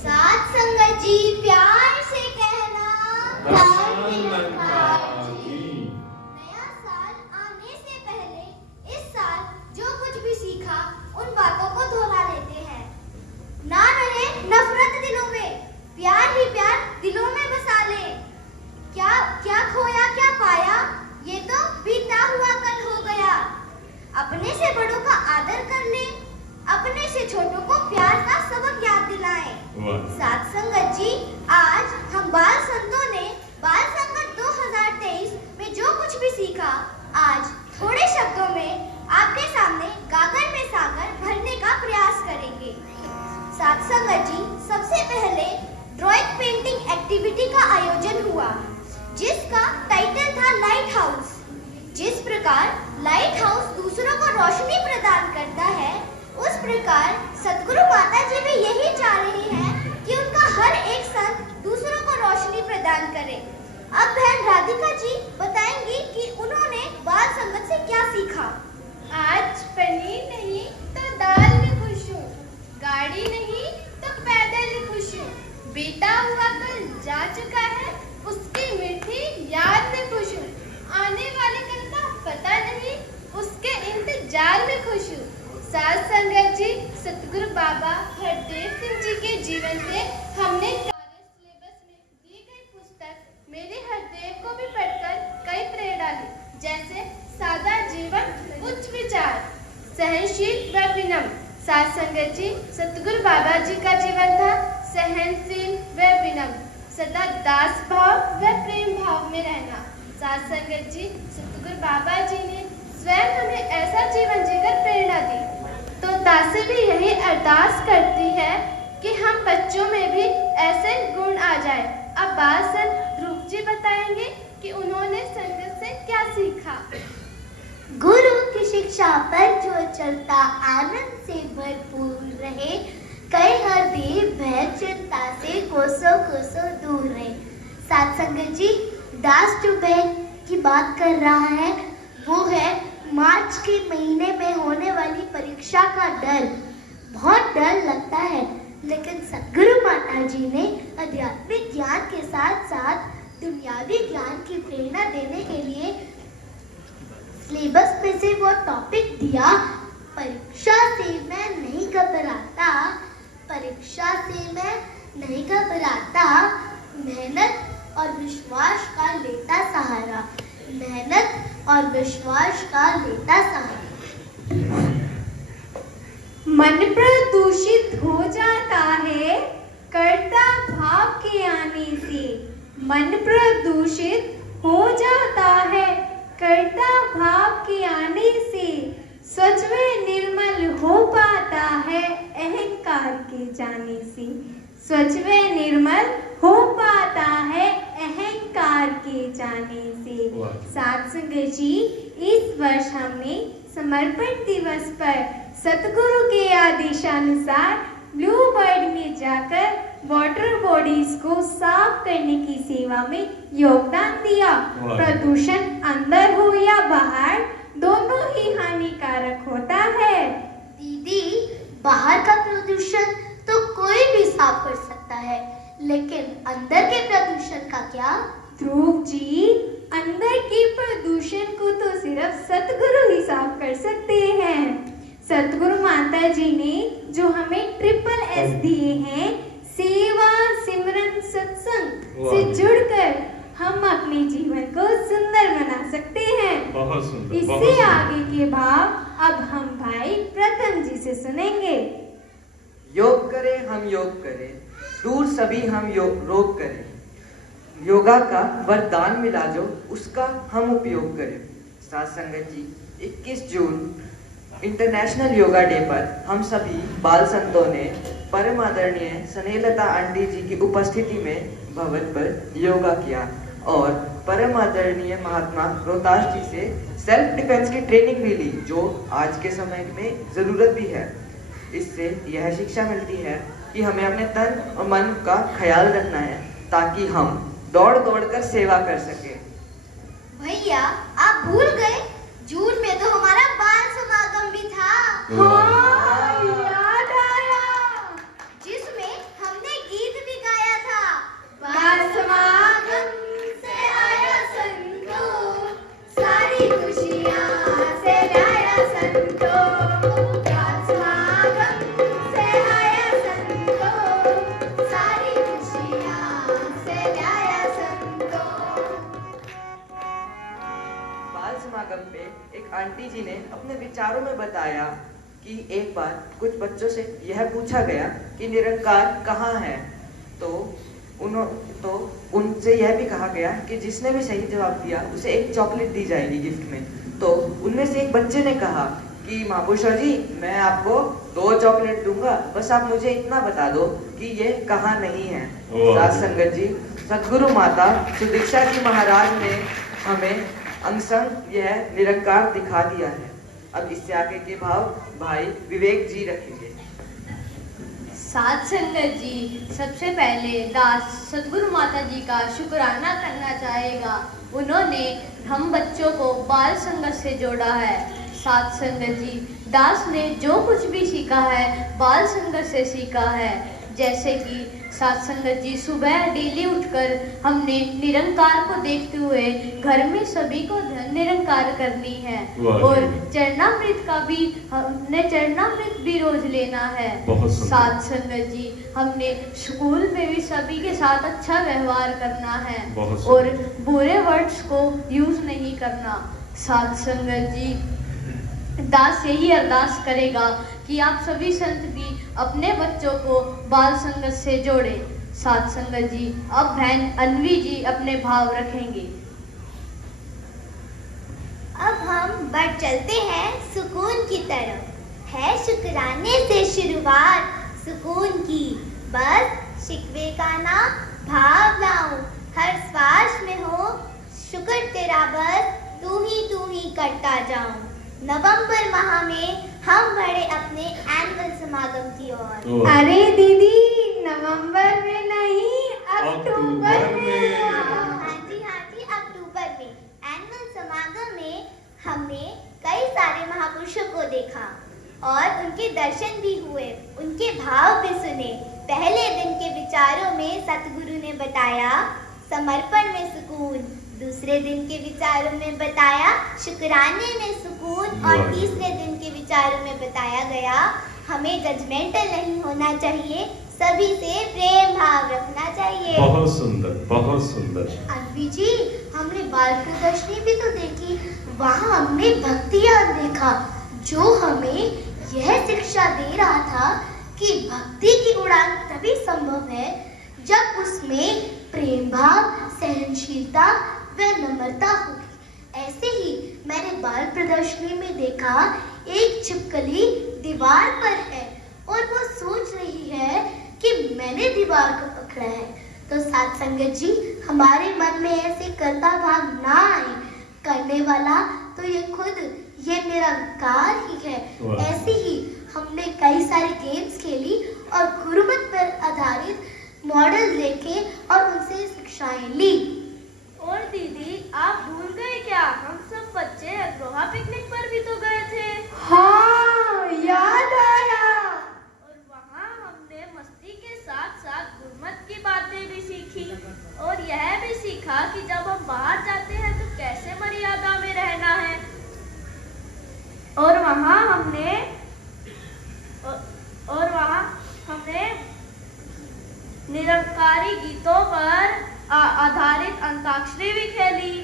साथ संगत जी प्यार से कहना, नया साल आने से पहले इस साल जो कुछ भी सीखा उन बातों को दोहरा लेते हैं। ना रहे नफरत दिलों में, प्यार ही प्यार दिलों में बसा ले। क्या क्या खोया क्या पाया, ये तो बीता हुआ कल हो गया। अपने से बड़ों का आदर कर ले, अपने से छोटों को प्यार का सबक याद दिलाएं। साथ संगत जी, आज हम बाल संतों ने बाल संगत 2023 में जो कुछ भी सीखा, आज थोड़े शब्दों में आपके सामने गागर में सागर भरने का प्रयास करेंगे। साथ संगत जी, सबसे पहले ड्राइंग पेंटिंग एक्टिविटी का आयोजन हुआ, जिसका टाइटल था लाइट हाउस। जिस प्रकार लाइट हाउस दूसरों को रोशनी प्रदान करता है, उस प्रकार सतगुरु माता जी भी यही चाह रही हैं कि उनका हर एक संत दूसरों को रोशनी प्रदान करे। अब बहन राधिका जी बताएंगी कि उन्होंने बाल संगत से क्या सीखा। आज पनीर नहीं तो दाल में खुश हूँ, गाड़ी नहीं तो पैदल ही खुश हूँ। बीता हुआ कल जा चुका है, उसकी मीठी याद में खुश हूँ। आने वाले कल का पता नहीं, उसके इंतजार में खुश हूँ। साथ संगत जी, सतगुरु बाबा हरदेव सिंह जी के जीवन से हमने कार्य सिलेबस में दी गई पुस्तक मेरे हरदेव को भी पढ़कर कई प्रेरणा ली, जैसे सादा जीवन उच्च विचार, सहनशील व विनम्र। साथ संगत जी, सतगुरु बाबा जी का जीवन था सहनशील व विनम्र, सदा दास भाव व प्रेम भाव में रहना। साथ संगत जी, सतगुरु बाबा जी ने स्वयं हमें ऐसा जीवन जीकर प्रेरणा दी। तो दासी भी यही अरदास करती है कि हम बच्चों में भी ऐसे गुण आ जाए। अब बाल संत ध्रुव जी बताएंगे कि उन्होंने संगत से क्या सीखा। गुरु की शिक्षा पर जो चलता आनंद से भरपूर रहे, कई हर देव भय चिंता से कोसों कोसों दूर रहे। साथ संगत जी, दास जो बहन की बात कर रहा है वो है मार्च के महीने में होने वाली परीक्षा का डर। बहुत डर लगता है, लेकिन सतगुरु माता जी ने आध्यात्मिक ज्ञान के साथ साथ दुनियावी ज्ञान की प्रेरणा देने के लिए सिलेबस में से वो टॉपिक दिया, परीक्षा से मैं नहीं घबराता, परीक्षा से मैं नहीं घबराता, मेहनत और विश्वास का लेता सहारा, मेहनत और विश्वास का लेता सहारा। मन प्रदूषित हो जाता है कर्ता भाव के आने से, मन प्रदूषित हो जाता है कर्ता भाव के आने से, स्वच्छ व निर्मल हो पाता है अहंकार के जाने से, स्वच्छ व निर्मल हो पाता है अहंकार के जाने से। साथ संगत जी, इस वर्ष हमने समर्पण दिवस पर सतगुरु के आदेशानुसार ब्लू बर्ड में जाकर वाटर बॉडीज को साफ करने की सेवा में योगदान दिया। प्रदूषण अंदर हो या बाहर, दोनों ही हानिकारक होता है। दीदी, बाहर का प्रदूषण तो कोई भी साफ कर सकता है, लेकिन अंदर के प्रदूषण का क्या? ध्रुव जी, अंदर के प्रदूषण को तो सिर्फ सतगुरु ही साफ कर सकते हैं। सतगुरु माता जी ने जो हमें SSS दिए हैं, सेवा सिमरन सत्संग से जुड़कर हम अपने जीवन को सुंदर बना सकते हैं। बहुत सुंदर। इससे आगे के भाव अब हम भाई प्रथम जी से सुनेंगे। योग करें हम योग करें, दूर सभी हम रोग करें, योगा का वरदान मिला जो उसका हम उपयोग करें। साथ संगत जी, 21 जून इंटरनेशनल योगा डे पर हम सभी बाल संतों ने परम आदरणीय स्नेहलता आंटी जी की उपस्थिति में भवन पर योगा किया और परम आदरणीय महात्मा रोहतास जी से सेल्फ डिफेंस की ट्रेनिंग भी ली, जो आज के समय में जरूरत भी है। इससे यह शिक्षा मिलती है कि हमें अपने तन और मन का ख्याल रखना है ताकि हम दौड़ दौड़ कर सेवा कर सके। भैया, आप भूल गए, जून में तो हमारा बाल समागम भी था। हाँ, याद आया। जिसमें हमने आंटी जी ने अपने विचारों में बताया कि एक बार कुछ बच्चों से यह पूछा गया कि निरंकार कहाँ है, तो उनसे यह भी कहा गया कि जिसने भी सही जवाब दिया उसे एक चॉकलेट दी जाएगी गिफ्ट में। तो उनमें से एक बच्चे ने कहा कि महापुरुषों जी, मैं आपको 2 चॉकलेट दूंगा, बस आप मुझे इतना बता दो कि ये कहाँ नहीं है। साथ संगत जी, सदगुरु माता सुदीक्षा जी महाराज ने हमें अंग-संग यह निरंकार दिखा दिया है। अब इससे आगे के भाव भाई विवेक जी रखेंगे। साथ संगत जी, सबसे पहले दास सदगुरु माता जी का शुक्राना करना चाहेगा। उन्होंने हम बच्चों को बाल संगत से जोड़ा है। साथ संगत जी, दास ने जो कुछ भी सीखा है बाल संगत से सीखा है। जैसे कि साथ संगत जी, सुबह डेली उठकर हमने निरंकार को देखते हुए घर में सभी को निरंकार करनी है। और चरणामृत का भी हमने चरणामृत भी रोज लेना है। साथ संगत जी, हमने स्कूल में भी सभी के साथ अच्छा व्यवहार करना है और बुरे वर्ड्स को यूज नहीं करना। साथ संगत जी, दास यही अरदास करेगा कि आप सभी संत भी अपने बच्चों को बाल संगत से जोड़ें। साथ संगत जी, अब बहन अन्वी जी अपने भाव रखेंगे। अब हम बढ़ चलते हैं सुकून की तरफ। है शुक्राने से शुरुआत सुकून की, बस शिकवे का ना भाव लाऊं, हर श्वास में हो शुक्र तेरा, बस तू ही करता जाऊं। नवंबर माह में हम बढ़े अपने एनुअल समागम की ओर। अरे दीदी, नवंबर में नहीं, अक्टूबर में। हाँ जी, अक्टूबर में एनुअल समागम में हमने कई सारे महापुरुषों को देखा और उनके दर्शन भी हुए, उनके भाव भी सुने। पहले दिन के विचारों में सतगुरु ने बताया समर्पण में सुकून, दूसरे दिन के विचारों में बताया शुक्राने में सुकून, और तीसरे दिन के विचारों में बताया गया हमें जजमेंटल नहीं होना चाहिए, सभी से प्रेम भाव रखना चाहिए। बहुत सुंदर, बहुत सुंदर। अन्वी जी, हमने बाल प्रदर्शनी भी तो देखी, वहाँ हमने भक्ति ज्ञान देखा जो हमें यह शिक्षा दे रहा था कि भक्ति की उड़ान तभी संभव है जब उसमें प्रेम भाव, सहनशीलता व नम्रता होगी। ऐसे ही मैंने बाल प्रदर्शनी में देखा एक छिपकली दीवार पर है और वो सोच रही है कि मैंने दीवार को पकड़ा है। तो साथ संगत जी, हमारे मन में ऐसे कर्ता भाव ना आए, करने वाला तो ये खुद ये निरंकार ही है। ऐसे ही हमने कई सारी गेम्स खेली और गुरुमत पर आधारित मॉडल देखे और उनसे शिक्षाएं ली। और दीदी, आप भूल गए क्या, हम सब बच्चे अग्रोहा पिकनिक पर भी तो गए थे। हाँ, याद आया। और वहाँ हमने मस्ती के साथ साथ गुरमत की बातें भी सीखी और यह भी सीखा कि जब हम बाहर जाते हैं तो कैसे मर्यादा में रहना है। और वहाँ हमने निरंकारी गीतों पर आधारित अंताक्षरी भी खेली।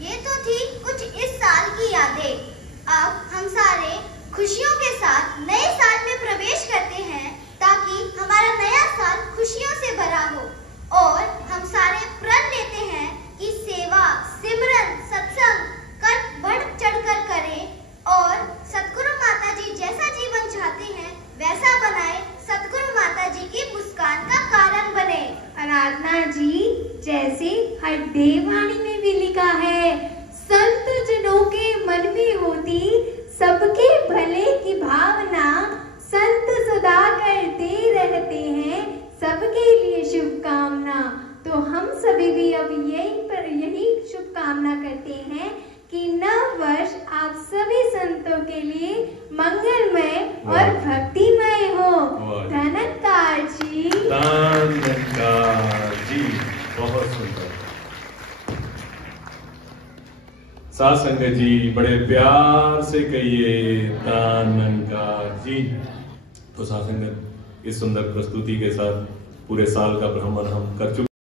ये तो थी कुछ इस साल की यादें। अब हम सारे खुशियों के साथ नए साल में प्रवेश करते हैं ताकि हमारा नया साल खुशियों से भरा हो, और हम सारे प्रण लेते हैं कि सेवा, सिमरन, सत्संग कर बढ़ चढ़कर करें और सतगुरु माता जी जैसा जीवन चाहते हैं वैसा बनाए, सतगुरु माता जी की मुस्कान का कारण बने। आराधना जी, जैसे हर देववाणी में भी लिखा है, संत जनों के मन में होती सबके भले की भावना, संत सदा करते रहते हैं सबके लिए शुभकामना। तो हम सभी भी अब यही शुभकामना करते हैं कि नव वर्ष आप सभी संतों के लिए मंगलमय और भक्तिमय हो। धनंकार जी, धनंकार जी, बहुत सुंदर। साथ संगत जी, बड़े प्यार से कहिए धनंकार जी। तो साथ संगत, इस सुंदर प्रस्तुति के साथ पूरे साल का भ्रमण हम कर चुके।